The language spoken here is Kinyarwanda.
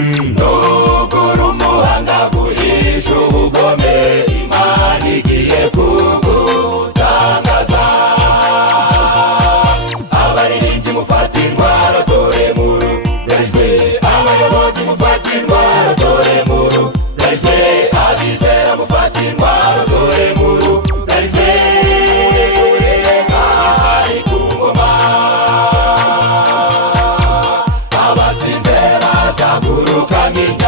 nugura umuhanga guhisha ubugome, Imana igiye kugutangaza. Abaririmbyi mufata indwara dore murugarijwe, abayobozi mufata indwara dore murugarijwe, abizera mufata indwara dore murugarijwe. Ari ku ngoma, abatsinze bazaguruka nk'inyenyeri.